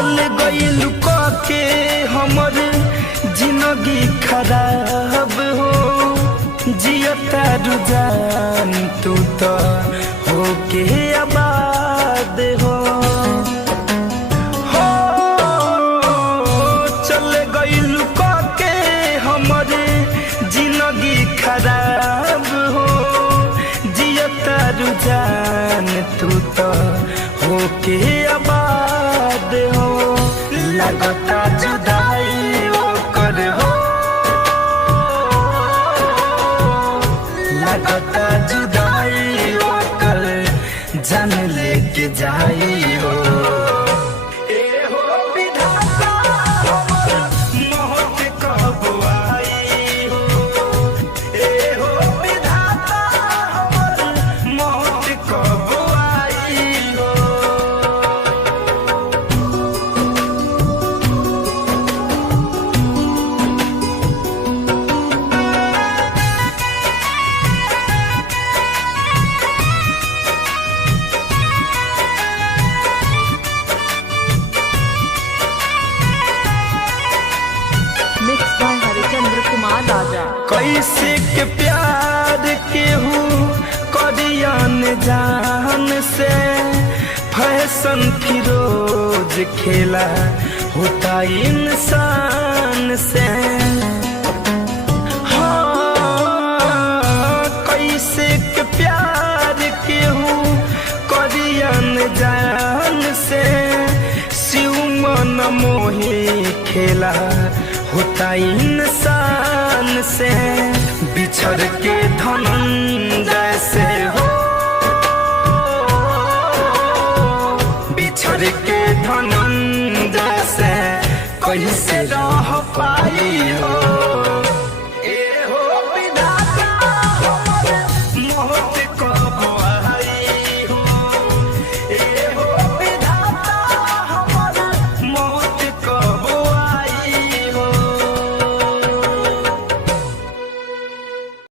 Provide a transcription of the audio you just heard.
चल गइल के हमर जिंदगी खराब हो जियता रुझान तू तो होके आबाद हो चल गइल के हमर जिंदगी खराब हो जियता रुझान तू तो होके आबाद हो लगता जुदाई ओकर हो लगता जुदाई ओकर जान लेके जाई हो कैसे के प्यार केहू करियन जान से फैशन फिरोज खेला होता इंसान से कैसे के प्यार केहू करियन जान से शिव मन मोही खेला होता इंसान से बिछड़ के धनंजय से